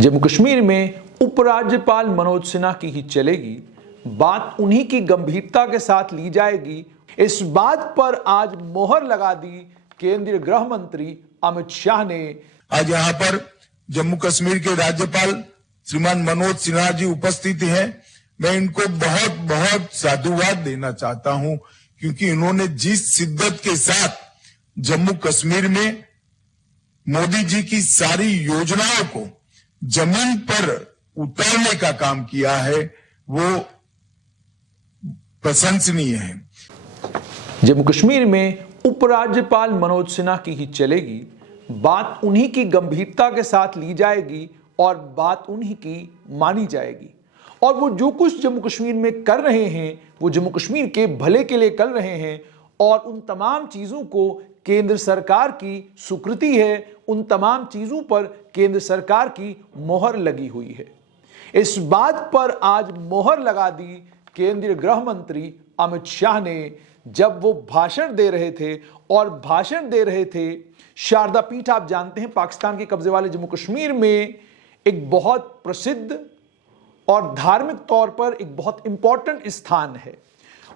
जम्मू कश्मीर में उपराज्यपाल मनोज सिन्हा की ही चलेगी, बात उन्हीं की गंभीरता के साथ ली जाएगी। इस बात पर आज मोहर लगा दी केंद्रीय गृह मंत्री अमित शाह ने। आज यहाँ पर जम्मू कश्मीर के राज्यपाल श्रीमान मनोज सिन्हा जी उपस्थित हैं। मैं इनको बहुत बहुत साधुवाद देना चाहता हूं, क्योंकि इन्होंने जिस शिद्दत के साथ जम्मू कश्मीर में मोदी जी की सारी योजनाओं को जमीन पर उतारने का काम किया है, वो प्रशंसनीय है। जम्मू कश्मीर में उपराज्यपाल मनोज सिन्हा की ही चलेगी, बात उन्हीं की गंभीरता के साथ ली जाएगी और बात उन्हीं की मानी जाएगी। और वो जो कुछ जम्मू कश्मीर में कर रहे हैं वो जम्मू कश्मीर के भले के लिए कर रहे हैं, और उन तमाम चीजों को केंद्र सरकार की स्वीकृति है, उन तमाम चीजों पर केंद्र सरकार की मोहर लगी हुई है। इस बात पर आज मोहर लगा दी केंद्रीय गृह मंत्री अमित शाह ने, जब वो भाषण दे रहे थे। और भाषण दे रहे थे शारदा पीठ, आप जानते हैं पाकिस्तान के कब्जे वाले जम्मू कश्मीर में एक बहुत प्रसिद्ध और धार्मिक तौर पर एक बहुत इंपॉर्टेंट स्थान है।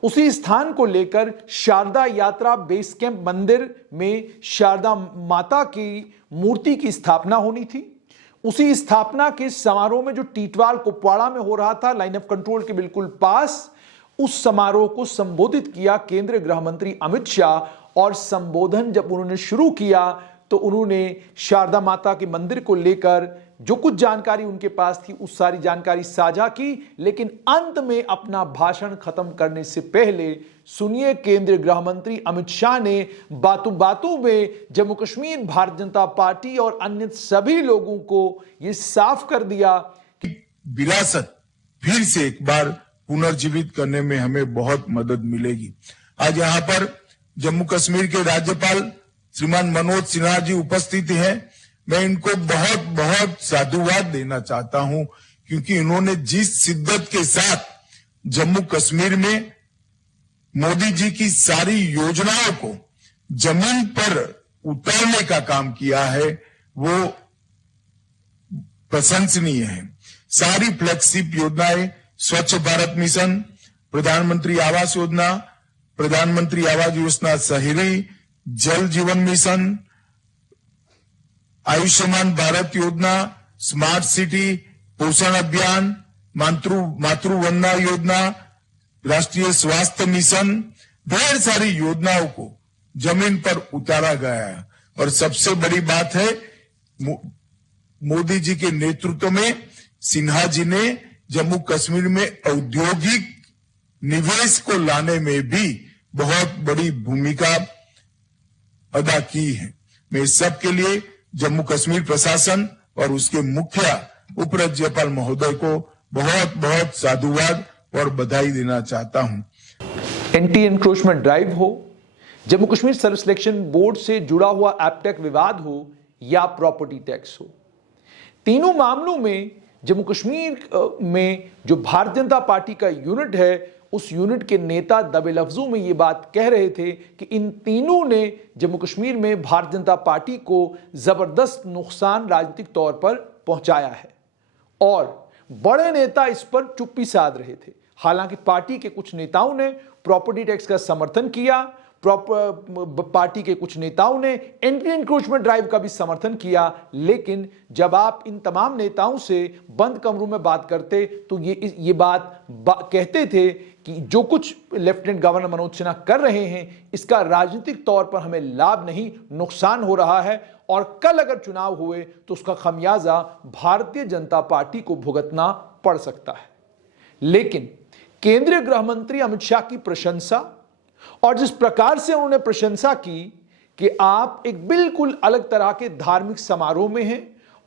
उसी स्थान को लेकर शारदा यात्रा बेस कैंप मंदिर में शारदा माता की मूर्ति की स्थापना होनी थी। उसी स्थापना के समारोह में जो टीटवाल कुपवाड़ा में हो रहा था, लाइन ऑफ कंट्रोल के बिल्कुल पास, उस समारोह को संबोधित किया केंद्रीय गृह मंत्री अमित शाह। और संबोधन जब उन्होंने शुरू किया तो उन्होंने शारदा माता के मंदिर को लेकर जो कुछ जानकारी उनके पास थी उस सारी जानकारी साझा की। लेकिन अंत में अपना भाषण खत्म करने से पहले सुनिए केंद्रीय गृह मंत्री अमित शाह ने बातों बातों में जम्मू कश्मीर भारतीय जनता पार्टी और अन्य सभी लोगों को यह साफ कर दिया कि विरासत फिर से एक बार पुनर्जीवित करने में हमें बहुत मदद मिलेगी। आज यहाँ पर जम्मू कश्मीर के राज्यपाल श्रीमान मनोज सिन्हा जी उपस्थित हैं। मैं इनको बहुत बहुत साधुवाद देना चाहता हूं, क्योंकि इन्होंने जिस शिद्दत के साथ जम्मू कश्मीर में मोदी जी की सारी योजनाओं को जमीन पर उतारने का काम किया है, वो प्रशंसनीय है। सारी फ्लैगशिप योजनाएं, स्वच्छ भारत मिशन, प्रधानमंत्री आवास योजना, प्रधानमंत्री आवास योजना शहरी, जल जीवन मिशन, आयुष्मान भारत योजना, स्मार्ट सिटी, पोषण अभियान, मातृ वंदना योजना, राष्ट्रीय स्वास्थ्य मिशन, ढेर सारी योजनाओं को जमीन पर उतारा गया है। और सबसे बड़ी बात है, मोदी जी के नेतृत्व में सिन्हा जी ने जम्मू कश्मीर में औद्योगिक निवेश को लाने में भी बहुत बड़ी भूमिका अदा की है। मैं इस सब के लिए जम्मू कश्मीर प्रशासन और उसके मुखिया उपराज्यपाल महोदय को बहुत बहुत साधुवाद और बधाई देना चाहता हूं। एंटी एनक्रोचमेंट ड्राइव हो, जम्मू कश्मीर सर्व सिलेक्शन बोर्ड से जुड़ा हुआ एपटेक विवाद हो या प्रॉपर्टी टैक्स हो, तीनों मामलों में जम्मू कश्मीर में जो भारतीय जनता पार्टी का यूनिट है, उस यूनिट के नेता दबे लफ्जों में ये बात कह रहे थे कि इन तीनों ने जम्मू कश्मीर में भारतीय जनता पार्टी को जबरदस्त नुकसान राजनीतिक तौर पर पहुंचाया है। और बड़े नेता इस पर चुप्पी साध रहे थे। हालांकि पार्टी के कुछ नेताओं ने प्रॉपर्टी टैक्स का समर्थन किया, पार्टी के कुछ नेताओं ने एंटी एनक्रोचमेंट ड्राइव का भी समर्थन किया। लेकिन जब आप इन तमाम नेताओं से बंद कमरों में बात करते तो ये बात कहते थे कि जो कुछ लेफ्टिनेंट गवर्नर मनोज सिन्हा कर रहे हैं इसका राजनीतिक तौर पर हमें लाभ नहीं, नुकसान हो रहा है। और कल अगर चुनाव हुए तो उसका खमियाजा भारतीय जनता पार्टी को भुगतना पड़ सकता है। लेकिन केंद्रीय गृह मंत्री अमित शाह की प्रशंसा, और जिस प्रकार से उन्होंने प्रशंसा की कि आप एक बिल्कुल अलग तरह के धार्मिक समारोह में हैं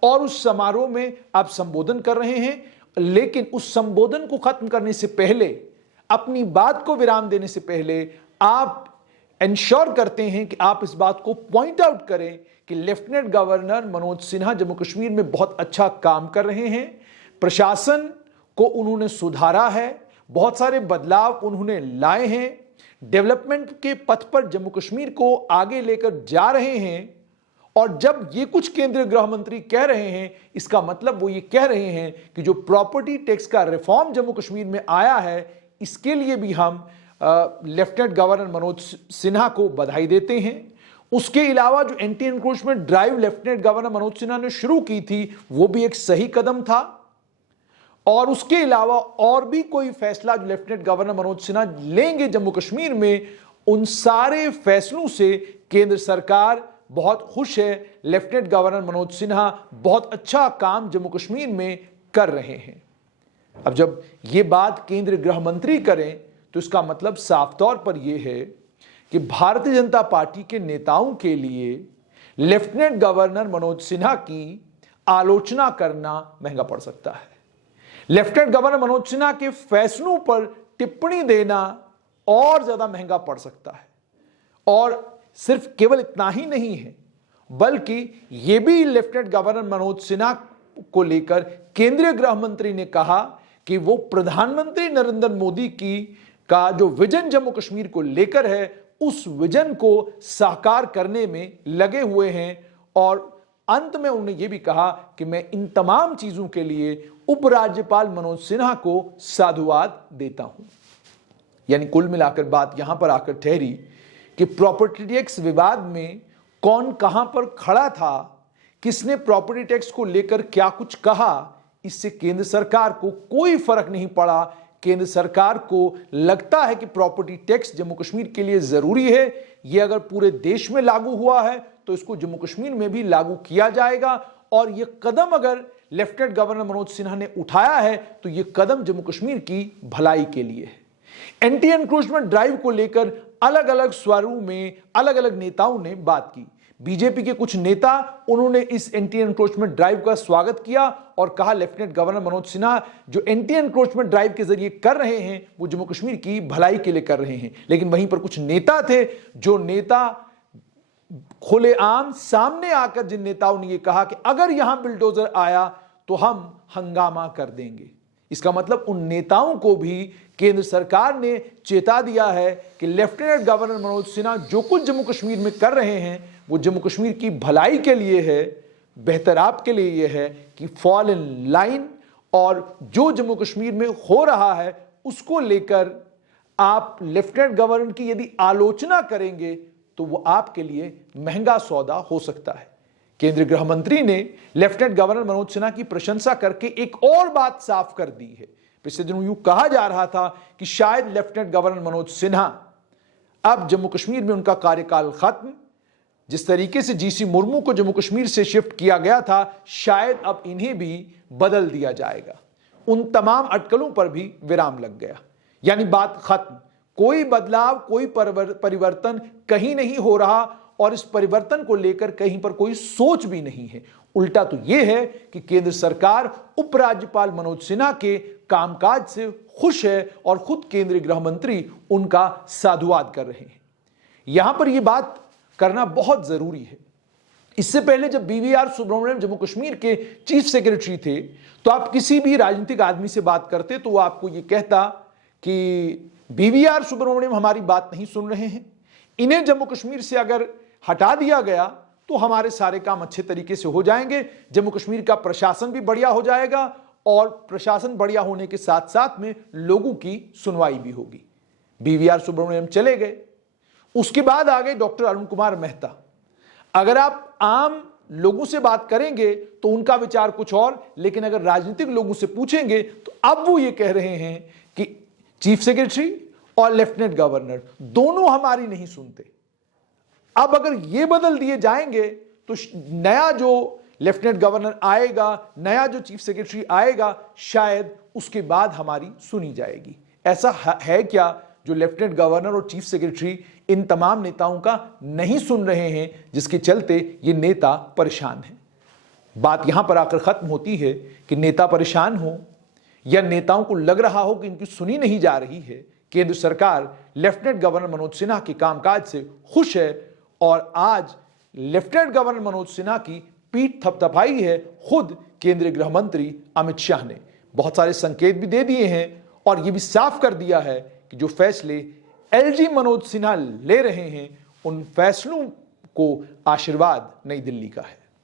और उस समारोह में आप संबोधन कर रहे हैं, लेकिन उस संबोधन को खत्म करने से पहले, अपनी बात को विराम देने से पहले आप इंश्योर करते हैं कि आप इस बात को पॉइंट आउट करें कि लेफ्टिनेंट गवर्नर मनोज सिन्हा जम्मू कश्मीर में बहुत अच्छा काम कर रहे हैं, प्रशासन को उन्होंने सुधारा है, बहुत सारे बदलाव उन्होंने लाए हैं, डेवलपमेंट के पथ पर जम्मू कश्मीर को आगे लेकर जा रहे हैं। और जब ये कुछ केंद्रीय गृह मंत्री कह रहे हैं, इसका मतलब वो ये कह रहे हैं कि जो प्रॉपर्टी टैक्स का रिफॉर्म जम्मू कश्मीर में आया है, इसके लिए भी हम लेफ्टिनेंट गवर्नर मनोज सिन्हा को बधाई देते हैं। उसके अलावा जो anti encroachment drive lieutenant governor Manoj Sinha ने शुरू की थी, वो भी एक सही कदम था। और उसके अलावा और भी कोई फैसला जो लेफ्टिनेंट गवर्नर मनोज सिन्हा लेंगे जम्मू कश्मीर में, उन सारे फैसलों से केंद्र सरकार बहुत खुश है। लेफ्टिनेंट गवर्नर मनोज सिन्हा बहुत अच्छा काम जम्मू कश्मीर में कर रहे हैं। अब जब ये बात केंद्रीय गृह मंत्री करें तो इसका मतलब साफ तौर पर यह है कि भारतीय जनता पार्टी के नेताओं के लिए लेफ्टिनेंट गवर्नर मनोज सिन्हा की आलोचना करना महंगा पड़ सकता है। लेफ्टिनेंट गवर्नर मनोज सिन्हा के फैसलों पर टिप्पणी देना और ज्यादा महंगा पड़ सकता है। और सिर्फ केवल इतना ही नहीं है, बल्कि यह भी लेफ्टिनेंट गवर्नर मनोज सिन्हा को लेकर केंद्रीय गृह मंत्री ने कहा कि वो प्रधानमंत्री नरेंद्र मोदी का जो विजन जम्मू कश्मीर को लेकर है, उस विजन को साकार करने में लगे हुए हैं। और अंत में उन्होंने ये भी कहा कि मैं इन तमाम चीजों के लिए उपराज्यपाल मनोज सिन्हा को साधुवाद देता हूं। यानी कुल मिलाकर बात यहां पर आकर ठहरी कि प्रॉपर्टी टैक्स विवाद में कौन कहां पर खड़ा था, किसने प्रॉपर्टी टैक्स को लेकर क्या कुछ कहा, इससे केंद्र सरकार को कोई फर्क नहीं पड़ा। केंद्र सरकार को लगता है कि प्रॉपर्टी टैक्स जम्मू कश्मीर के लिए जरूरी है। यह अगर पूरे देश में लागू हुआ है तो इसको जम्मू कश्मीर में भी लागू किया जाएगा। और यह कदम अगर लेफ्टिनेंट गवर्नर मनोज सिन्हा ने उठाया है तो यह कदम जम्मू कश्मीर की भलाई के लिए है। एंटी एनक्रोचमेंट ड्राइव को लेकर अलग अलग स्वरूप में अलग अलग नेताओं ने बात की। बीजेपी के कुछ नेता, उन्होंने इस एंटी एनक्रोचमेंट ड्राइव का स्वागत किया और कहा लेफ्टिनेंट गवर्नर मनोज सिन्हा जो एंटी एनक्रोचमेंट ड्राइव के जरिए कर रहे हैं वो जम्मू कश्मीर की भलाई के लिए कर रहे हैं। लेकिन वहीं पर कुछ नेता थे, जो नेता खुलेआम सामने आकर जिन नेताओं ने यह कहा कि अगर यहां बिल्डोजर आया तो हम हंगामा कर देंगे। इसका मतलब उन नेताओं को भी केंद्र सरकार ने चेता दिया है कि लेफ्टिनेंट गवर्नर मनोज सिन्हा जो कुछ जम्मू कश्मीर में कर रहे हैं वो जम्मू कश्मीर की भलाई के लिए है, बेहतराब के लिए यह है कि फॉल इन लाइन। और जो जम्मू कश्मीर में हो रहा है उसको लेकर आप लेफ्टिनेंट गवर्नर की यदि आलोचना करेंगे तो वो आपके लिए महंगा सौदा हो सकता है। केंद्रीय गृह मंत्री ने लेफ्टिनेंट गवर्नर मनोज सिन्हा की प्रशंसा करके एक और बात साफ कर दी है। पिछले दिनों यूं कहा जा रहा था कि शायद लेफ्टिनेंट गवर्नर मनोज सिन्हा अब जम्मू कश्मीर में उनका कार्यकाल खत्म, जिस तरीके से जीसी मुर्मू को जम्मू कश्मीर से शिफ्ट किया गया था, शायद अब इन्हें भी बदल दिया जाएगा। उन तमाम अटकलों पर भी विराम लग गया, यानी बात खत्म। कोई बदलाव, कोई परिवर्तन कहीं नहीं हो रहा और इस परिवर्तन को लेकर कहीं पर कोई सोच भी नहीं है। उल्टा तो यह है कि केंद्र सरकार उपराज्यपाल मनोज सिन्हा के कामकाज से खुश है और खुद केंद्रीय गृह मंत्री उनका साधुवाद कर रहे हैं। यहां पर यह बात करना बहुत जरूरी है। इससे पहले जब BVR सुब्रमण्यम जम्मू कश्मीर के चीफ सेक्रेटरी थे तो आप किसी भी राजनीतिक आदमी से बात करते तो वो आपको ये कहता कि BVR सुब्रमण्यम हमारी बात नहीं सुन रहे हैं, इन्हें जम्मू कश्मीर से अगर हटा दिया गया तो हमारे सारे काम अच्छे तरीके से हो जाएंगे, जम्मू कश्मीर का प्रशासन भी बढ़िया हो जाएगा और प्रशासन बढ़िया होने के साथ साथ में लोगों की सुनवाई भी होगी। BVR सुब्रमण्यम चले गए, उसके बाद आ गए डॉक्टर अरुण कुमार मेहता। अगर आप आम लोगों से बात करेंगे तो उनका विचार कुछ और, लेकिन अगर राजनीतिक लोगों से पूछेंगे तो अब वो ये कह रहे हैं कि चीफ सेक्रेटरी और लेफ्टिनेंट गवर्नर दोनों हमारी नहीं सुनते। अब अगर ये बदल दिए जाएंगे तो नया जो लेफ्टिनेंट गवर्नर आएगा, नया जो चीफ सेक्रेटरी आएगा, शायद उसके बाद हमारी सुनी जाएगी। ऐसा है क्या जो लेफ्टिनेंट गवर्नर और चीफ सेक्रेटरी इन तमाम नेताओं का नहीं सुन रहे हैं, जिसके चलते ये नेता परेशान हैं? बात यहां पर आकर खत्म होती है कि नेता परेशान हो या नेताओं को लग रहा हो कि इनकी सुनी नहीं जा रही है। केंद्र सरकार लेफ्टिनेंट गवर्नर मनोज सिन्हा के कामकाज से खुश है और आज लेफ्टिनेंट गवर्नर मनोज सिन्हा की पीठ थपथपाई है खुद केंद्रीय गृह मंत्री अमित शाह ने। बहुत सारे संकेत भी दे दिए हैं और यह भी साफ कर दिया है कि जो फैसले LG मनोज सिन्हा ले रहे हैं, उन फैसलों को आशीर्वाद नई दिल्ली का है।